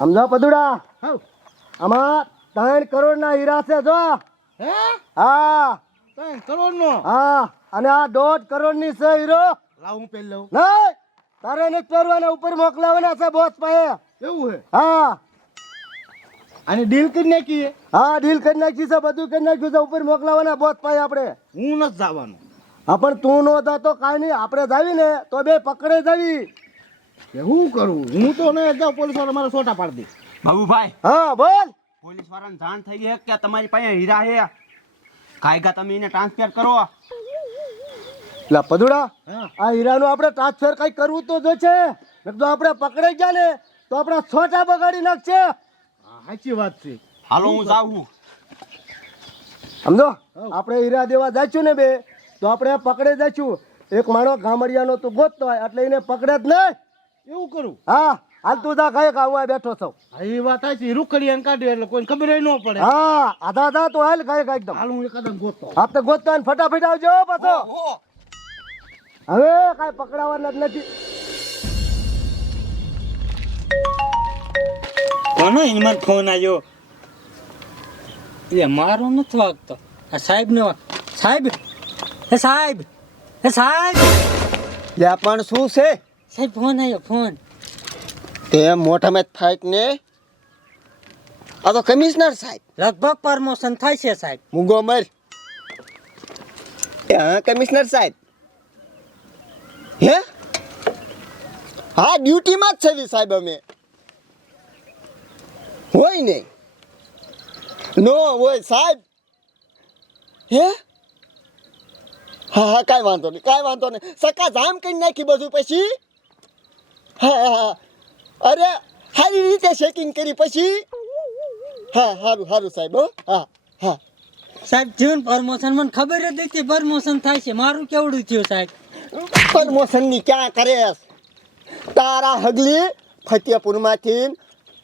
સમજો પદુડા? આમાં ત્રણ કરોડ ના હીરા છે જો. હા? ત્રણ કરોડ નો હા. અને આ દોઢ કરોડની છે હીરો. લાવ હું પેલી લઉં. નહીં. તારે એને પહેરવાના ઉપર મોકલાવાના છે બોસ પાસે. એવું હે? હા. અને ડીલ કરી નાખીએ હા? ડીલ કરી નાખી છે બધું કરી નાખ્યું છે ઉપર મોકલાવાના બોસ પાસે આપણે. હું નથી જવાનું. હા પણ તું નો હતા તો કાંઈ નહીં. આપણે જાવી ને તો બે પકડે જાવી. કે કરું? હું તો નહીં જાઉં પોલીસવાળા મારા સોટા પાડી દે. બાબુભાઈ હા બોલ. પોલીસ વાળાને જાણ થઈ ગઈ કે તમારી પાસે હીરા છે કાયગા તમે એને ટ્રાન્સફર કરો. લા પદુડા આ હીરાનું આપણે ટ્રાન્સફર કઈ કરવું તો જો છે. તો આપણે પકડાઈ ગયા ને તો આપણા છોટા બગાડી નાખશે. સાચી વાત છે. હાલો હું જાઉં સમજો? આપણે હીરા દેવા જઈશું ને બે તો આપણે પકડે જઈશું. એક માણો ગામડિયાનો તો ગોતતો હોય એટલે એને પકડે જ નહીં. એવું કરું? હા હાલ તું જા કઈ હું બેઠો છો. એ વાત સાચી. એને કાઢ્યો એટલે કોઈ ખબર ન પડે. હા આધા આધા તો હાલ કઈ કઈ એકદમ. હાલ હું એકદમ ગોતતો આપણે તો હોય અને ફટાફટ આવજો પાછો. હવે કઈ પકડાવાના જ નથી. કોનો એમાં ફોન આવ્યો એ મારો નથી વાગતો. આ સાહેબ ને સાહેબ એ સાહેબ એ સાહેબ. લે પણ શું છે? સાહેબ ફોન આવ્યો ફોન. તે મોઢામાં ફાઈટ ને? આ તો કમિશનર સાહેબ. લગભગ પ્રમોશન થાય છે સાહેબ. મૂંગો મર. હા કમિશનર સાહેબ. હે? હા ડ્યુટીમાં જ છે સાહેબ અમે. હોય ને. નો હોય સાહેબ. હે? હા હા કાંઈ વાંધો નહીં કાંઈ વાંધો નહીં. સકા જામ કરી નાખી બધું પછી. હા હા. અરે સારી રીતે ચેકિંગ કરી પછી? હા સારું સારું સાહેબ હો. હા હા. સાહેબ જીવન પ્રમોશન મને ખબર જ હતી પ્રમોશન થાય છે. મારું કેવડું થયું સાહેબ? પ્રમોશનની ક્યાં કરે તારા હગલી ફતેપુરમાંથી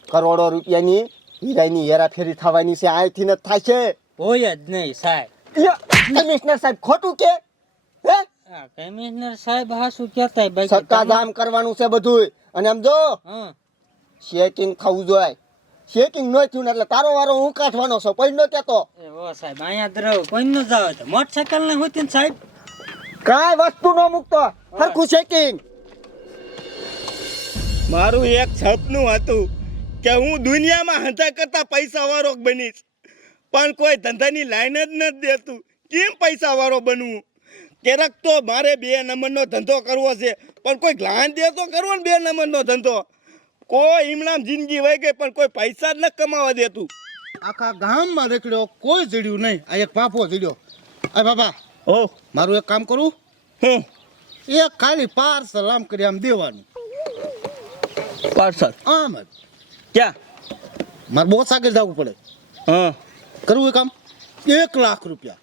કરોડો રૂપિયાની હીરાની હેરાફેરી થવાની છે. અહીંથી જ થાય છે. હોય જ નહીં સાહેબ. કમિશનર સાહેબ ખોટું કે? હે? કમિશનર સાહેબ હા શું કહેતા ભાઈ સત્તા જામ કરવાનું છે બધું અને આમ જો શેકિંગ થવું જોઈએ. ચેકિંગ ન થયું એટલે તારો વારો હું કાઢવાનો છું કોઈ નો કેતો એ ઓ સાહેબ અહીંયા દ્રવ કોઈ નો જાવ તો મોટરસાયકલ ને હોતી ને સાહેબ. કાંઈ વસ્તુ ન મૂકતો. હરખું ચેકિંગ મારું એક સપનું હતું કે હું દુનિયામાં હંતા કરતા પૈસા વાળો બનીશ. પણ કોઈ ધંધાની લાઈન જ નથી દેતું. કેમ પૈસા વાળો બનવું? ક્યારેક તો મારે બે નંબરનો ધંધો કરવો છે પણ કોઈ લાઈન દે તો કરવો ને બે નંબરનો ધંધો. કોઈ હિમણામ જિંદગી વહી ગઈ પણ કોઈ પૈસા જ ન કમાવા દેતું. આખા ગામમાં રેકડ્યો કોઈ જડ્યું નહીં. આ એક પાપો જડ્યો. અરે બાબા ઓ મારું એક કામ કરું? હું એક ખાલી પાર્સલ આમ કરી આમ દેવાનું. પાર્સલ? આમ જ. ક્યાં? મારે બહુ આગળ જવું પડે. હા. કરવું એ કામ? એક લાખ રૂપિયા.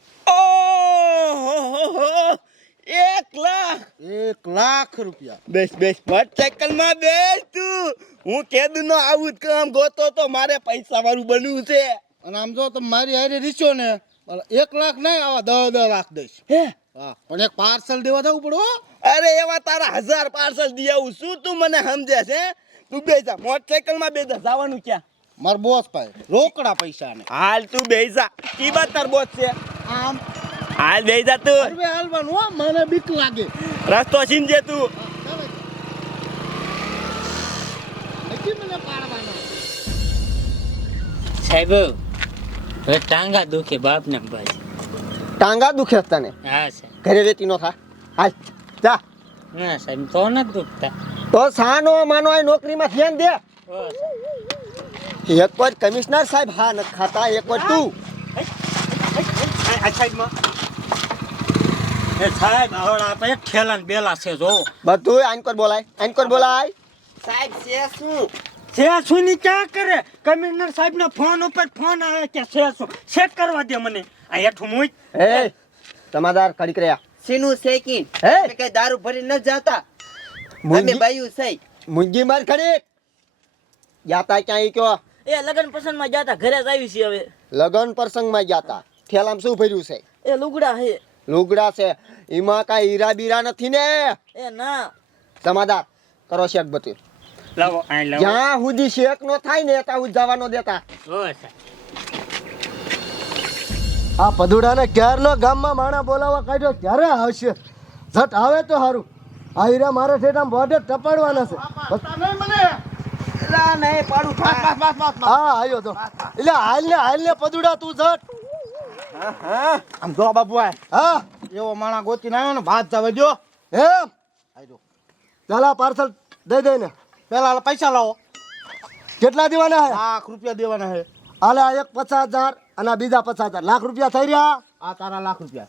એક લાખ. એક લાખ રૂપિયા. બેસ બેસ મોટરસાયકલમાં બેસ તું. હું કેદ નો આવું જ કામ ગોતો તો મારે પૈસા વાળું બનવું છે. અને આમ જો તમે મારી હારે રીસ્યો ને એક લાખ નહીં આવા દસ દસ લાખ દઈશ. હે? હા પણ એક પાર્સલ દેવા જવું પડો અરે એવા તારા હજાર પાર્સલ દઈ આવું. શું તું મને સમજે છે તું બે જા મોટરસાયકલમાં બે જા જવાનું ક્યાં? મારા બોસ પાસે રોકડા પૈસા ને હાલ તું બે જા. કી બાત તાર બોસ છે. આમ હાલ બે જા તું. હરવે હાલવાનું હો મને બીક લાગે. રસ્તો છીનજે તું. નથી મને પાડવાનો. સાહેબ હવે ટાંગા દુખે બાપ ને ભાઈ ટાંગા દુખે તને હા સાહેબ. ઘરે રેતી નો થા. હાલ જા. ના સાહેબ તો નથી દુખતા. તો સાનો માનો આ નોકરીમાં ધ્યાન દે. એક વાર કમિશનર સાહેબ હા ન ખાતા એક વાર તું. આ સાઈડમાં. એ સાહેબ હવે આપણે ઠેલા ને બેલા છે જો. બધું આનકોર બોલાય? આનકોર બોલાય? સાહેબ છે શું? છે શું ની ક્યાં કરે? કમિશનર સાહેબ ના ફોન ઉપર ફોન આવે કે છે શું? ચેક કરવા દે મને. આ હેઠું મુઈ. એ તમાદાર કડીક રહ્યા. સીનું શેકીન હે? કે કઈ દારૂ ભરી ન જાતા? અમે મુંગી બાયું સહી મુંગી માર ખડી જાતા ક્યાં ઈ કયો? એ લગન પ્રસંગમાં જાતા ઘરે જ આવી છે હવે. લગન પ્રસંગમાં જાતા. થેલામાં શું ભર્યું છે? એ લુગડા હે. લુગડા છે. એમાં કાંઈ હીરા બીરા નથી ને? એ ના. સમાધાન કરો શેક બધું. લાવો અહીં લાવો. જ્યાં સુધી શેક નો થાય ને ત્યાં સુધી જવાનો દેતા. આ પદુડાને ક્યારનો ગામમાં માણા બોલાવવા કાઢ્યો? ત્યારે આવશે? ઝટ આવે તો સારું આ હીરા મારે ઠેઠા બોર્ડર ટપાડવાના છે. હા આવ્યો તો. એટલે હાલ ને હાલ ને પદુડા તું ઝટ આમ જો બાબુ આ હા. એવો માણા ગોતીને આવ્યો ને ભાત જવા દો એમ? ચાલ ચાલા પાર્સલ દઈ દઈ ને. પેલા પૈસા લાવો. કેટલા દેવાના હે? લાખ રૂપિયા દેવાના હે. હાલે આ એક પચાસ હજાર અને આ બીજા પચાસ હજાર. લાખ રૂપિયા થઈ રહ્યા? આ તારા લાખ રૂપિયા.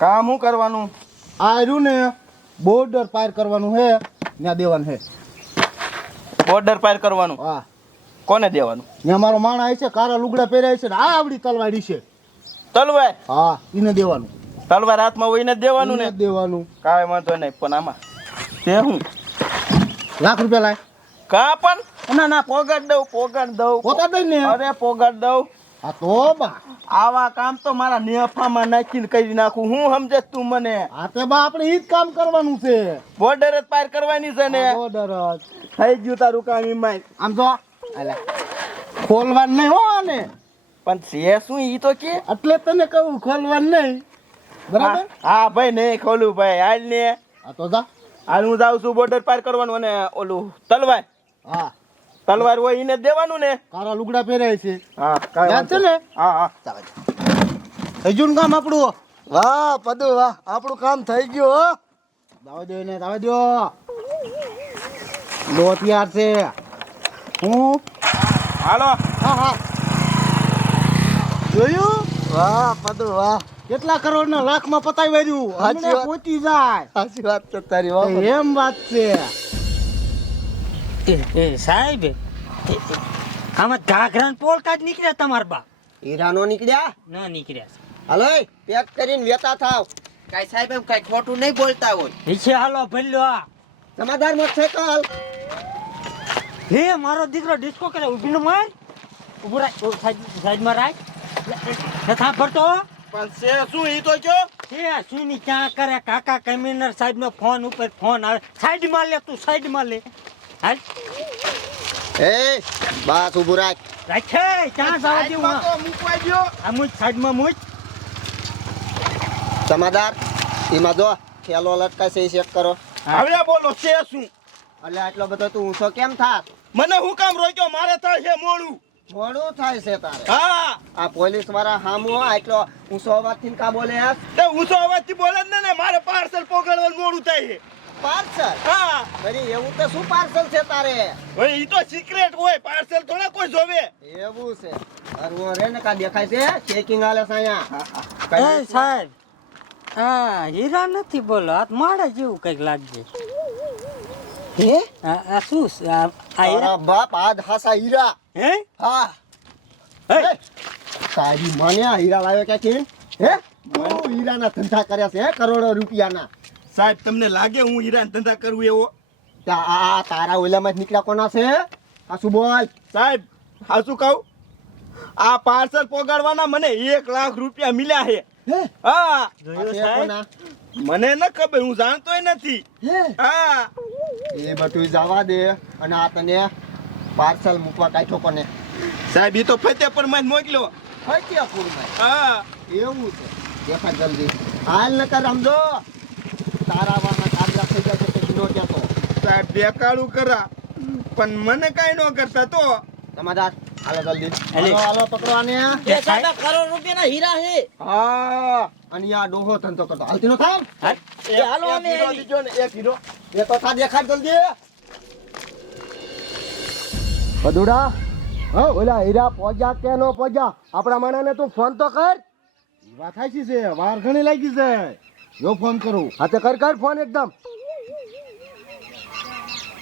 કામ શું કરવાનું? આ રહ્યું ને બોર્ડર પાર કરવાનું હે. ત્યાં દેવાનું હે. બોર્ડર પાર કરવાનું? હા. કોને દેવાનું? ત્યાં મારો માણા છે કારા લુગડા પહેર્યા છે ને આ આવડી તલવાડી છે. તલવાર હા એને દેવાનું. તલવાર હાથમાં હોય ને દેવાનું ને? દેવાનું. કાંઈ વાંધો નહીં પણ આમાં તે હું? લાખ રૂપિયા લાય. કા પણ? ના ના પોગાડ દઉં પોગાડ દઉં. પોતા દઈ ને? અરે પોગાડ દઉં. હા તો બા. આવા કામ તો મારા નેફામાં નાખીને કરી નાખું. હું સમજે તું મને? હા તે બા આપણે ઈ જ કામ કરવાનું છે. બોર્ડર જ પાર કરવાની છે ને? બોર્ડર જ. થઈ ગયું તારું કામ એમાં આમ જો ખોલવાનું નહીં હો આને. પણ છે શું ઈ તો કે? એટલે તને કહું ખોલવાનું નહીં. બરાબર? હા ભાઈ નહીં ખોલું ભાઈ. હાલ ને. હા તો જા. હાલ હું જાઉં છું બોર્ડર પાર કરવાનું અને ઓલું તલવાર. હા. તલવાર હોય એને દેવાનું ને. કારા લુગડા પહેરાય છે. હા યાદ છે ને. હા હા. થઈ ગયું ને કામ આપણું વાહ પદુ વાહ. આપણું કામ થઈ ગયું હો. દાવા દો ને દાવા દો લો તૈયાર છે. હું? હાલો. હા હા. જોયું? વાહ પદુ વાહ. કેટલા કરોડના લાખમાં પતાવી વાર્યું સાચી વાત. પહોંચી જાય. સાચી વાત છે તારી વાહ એમ વાત છે. એ સાહેબ આમાં ઘાઘરા પોલકા જ નીકળ્યા તમારા બા. હીરાનો નીકળ્યા? ના નીકળ્યા હાલો પેક કરીને વેતા થાવ. કાઈ સાહેબ એમ કાંઈ ખોટું નહીં બોલતા હોય. નીચે છે હાલો ભલ્યો આ. સમાધાર મોટરસાયકલ હે મારો દીકરો ડિસ્કો કરે ઊભી નો માર. ઊભો રાખ સાઈડ સાઈડમાં રાખ. થા ફરતો પણ છે શું ઈ તો કયો? હે સુની ક્યાં કરે? કાકા કમિશનર સાહેબ નો ફોન ઉપર ફોન આવે. સાઈડમાં લે તું સાઈડમાં લે. હાલ. એ બસ ઊભું રાખ. રાખે ક્યાં જવા દેવું? તો મૂકવા દો આ મુજ સાઈડમાં મુજ. સમાદાર એમાં જો ખેલો લટકાય છે ચેક કરો. હવે બોલો છે શું? એટલે આટલો બધો તું ઊંચો કેમ થાક? મને હું કામ રોક્યો? મારે થાય છે મોડું. મોડું થાય છે તારે. હા. આ પોલીસવાળા હામો એટલો ઊંચો અવાજથી કા બોલે તે ઊંચો અવાજથી બોલે ને ને મારે પાર્સલ પકડવાનું મોડું થાય છે. પાર્સલ? હા. અરે એવું તો શું પાર્સલ છે તારે? ઓય ઈ તો સિક્રેટ હોય પાર્સલ થોડા કોઈ જોવે. એવું છે. અરે રે ને કા દેખાય છે? ચેકિંગ આલે સાયા એ સાહેબ હા હીરા નથી બોલો આ માળા જેવું કંઈક લાગશે હે? આ આ શું? આ આ હીરા બાપ હાસા હીરા. હે? હા. હે? તારી માને આ હીરા લાવ્યો કે હે? બહુ હીરાના ધંધા કર્યા છે હે? કરોડો રૂપિયાના. સાહેબ તમને લાગે હું હીરાના ધંધા કરું એવો? આ આ તારા ઓલામાં જ નીકળ્યા કોના છે હાસુ શું બોલ. સાહેબ હાસુ કહું? આ પાર્સલ પોગાડવાના મને એક લાખ રૂપિયા મળ્યા છે. હે? મને ન ખબર હું જાણતોય નથી. હા? એ બધું જવા દે અને આ તને પાર્સલ મૂકવા કાઢો કોને? સાહેબ એ તો ફતેપુરમાં જ મોકલ્યો. ફતિયાપુરમાં હા. એવું છે. દેખા જલ્દી. હાલ ન કર સમજો તારા વાના કાબરા થઈ જાય તો તે નો કહેતો. સાહેબ બેકાળું કરા. પણ મને કાઈ ન કરતા તો. સમાધાર હાલો જલ્દી. હાલો હાલો પકડવાને એ સાડા કરોડ રૂપિયાના હીરા છે. હા અને આ ડોહો ધંધો કરતો હાલતી નો થામ. એ હાલો અમે હીરો ને એક હીરો. એ તો થા દેખાડ જલ્દી બધુડા હા ઓલા હીરા પોજા કે નો પોજા? આપણા માણાને તું ફોન તો કર. વાત થાય છે વાર ઘણી લાગી છે. જો ફોન કરું. હા તે કર કર ફોન એકદમ.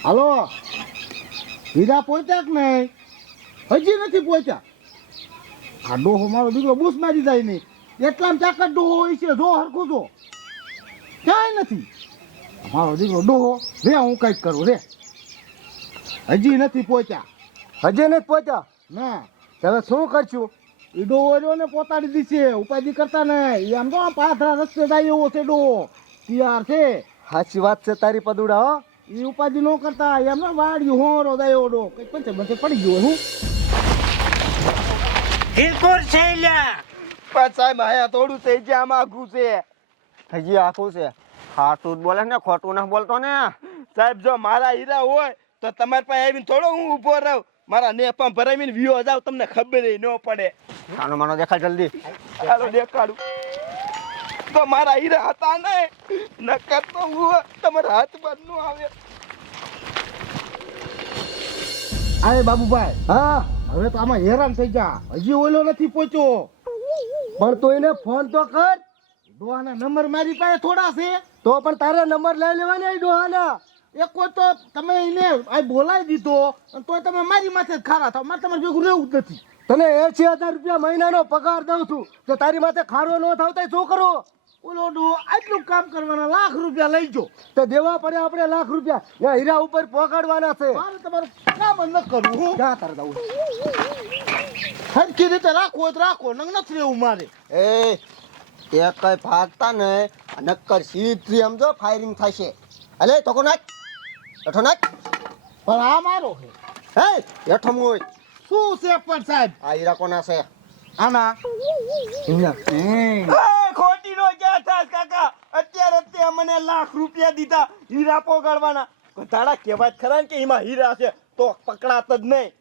હાલો. હીરા પહોંચ્યા કે નહીં? હજી નથી પહોંચ્યા. આ ડોહો મારો દીકરો બૂસ મારી જાય નહીં. એટલામાં ચાકર ડોહો હોય છે જો હરખું જો. ક્યાંય નથી. મારો દીકરો ડોહો રે હું કંઈક કરું રે. હજી નથી પહોંચ્યા. હજે નથી પહોંચ્યા? ના. હવે શું કરશું? એ ડોહો રહ્યો ને પોતાડી દીશે ઉપાધિ કરતા નહીં. એ આમ તો પાથરા રસ્તે જાય એવો છે ડોહો. તૈયાર છે. સાચી વાત છે તારી પદુડા હો. એ ઉપાધિ ન કરતા. એમને વાડ્યું હોરો દયો ડો કઈ પંચે બંચે પડી ગયો હું. હિલકોર છે લ્યા. પણ સાહેબ અહીંયા થોડું થઈ જાય આમાં આખું છે. હજી આખું છે. ખાટું જ બોલે ને ખોટું ના બોલતો ને. સાહેબ જો મારા હીરા હોય તો તમારી પાસે આવીને થોડો હું ઊભો રહું. મારા નેપા ભરાવીને વિયો જાવ તમને ખબર ન પડે. કાનો માનો દેખાડ જલ્દી. ચાલો દેખાડું. તો મારા હીરા હતા ને નકર તો હું તમારા હાથ પરનું આવે. અરે બાબુભાઈ. હા. હવે તો આમાં હેરાન થઈ જા. હજી ઓલો નથી પહોંચ્યો. પણ તું એને ફોન તો કર. ડોહાના નંબર મારી પાસે થોડા છે. તો પણ તારે નંબર લઈ લેવાના ડોહાના. એક તો તમે એને આ બોલાવી દીધો તોય તમે મારી માથે જ ખારા થાવ. મારે તમારે ભેગું રહેવું જ નથી. તને એસી હજાર રૂપિયા મહિનાનો પગાર દઉં છું. તો તારી માથે ખારો ન થાવ તો શું કરું? ઓલો ડો આટલું કામ કરવાના લાખ રૂપિયા લઈ જો. તો દેવા પડે આપણે લાખ રૂપિયા. હીરા ઉપર પહોંચાડવાના છે. મારે તમારું કામ ન કરવું હું. ક્યાં તારે જવું. સરખી રીતે રાખવું તો રાખો નંગ નથી રહેવું મારે. એ તે કઈ ભાગતા ને નક્કર સીધી સમજો ફાયરિંગ થશે. અલે તો નાખ. નાખ. પણ આ મારો હે હેઠો મોય શું છે પણ સાહેબ? આ હીરા કોના છે? આના. નો અત્યારે જ તે મને લાખ રૂપિયા દીધા હીરા પોગાડવાના. તારા કહેવાય ખરા ને કે એમાં હીરા છે તો પકડાત જ નહીં.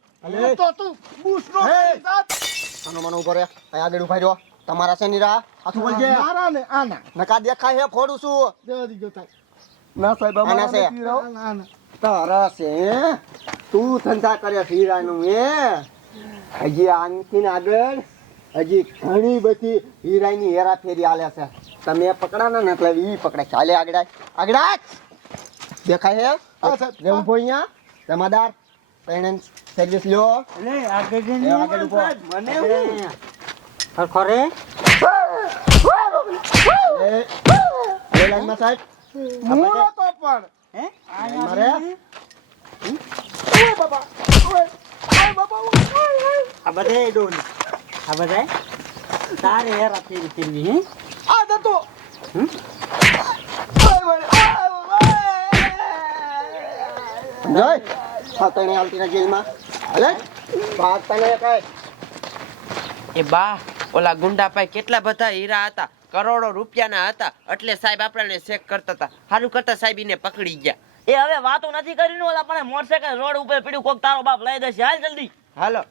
તો તું બુશ નો હે! કરી સાહેબ. આનો મનો ઊભો રે. આગળ ઊભા રહ્યો. તમારા છે નીરા હાથું બોલજે મારા ને આના. નકા દેખાય હે ફોડું છું. દેવા દીજો સાહેબ ના સાહેબ અમારા છે. તારા છે તું ધંધા કરે હીરાનું એ હજી આનથી ને આગળ હજી ઘણી બધી હીરાની હેરાફેરી આલે છે. તમે પકડાના ને એટલે ઈ પકડે. ચાલે આગળ. આગળ. દેખાય હે? હા, ઊભો અહીંયા. જમાદાર પેણન સર્વિસ લ્યો. લે આગળ જઈને આગળ ઊભો મને હરખો રે. એ એ લાઈનમાં સાહેબ. મૂળો તો પણ. હે? મારે ઓય બાબા ઓય. ઓય બાબા ઓય આ બધાય ડોન આ બધાય? તારે હેરા ફેરી ફેરવી હે? જેલમાં હાલે તને કઈ એ બા ઓલા ગુંડા પાસે કેટલા બધા હીરા હતા કરોડો રૂપિયાના હતા. એટલે સાહેબ આપણને ચેક કરતા હતા. સારું કરતા સાહેબ એને પકડી ગયા. એ હવે વાતો નથી કરી ને ઓલા પણ મોટરસાયકલ રોડ ઉપર પીડ્યું કોક તારો બાપ લઈ દેશે હાલ જલ્દી. હાલો.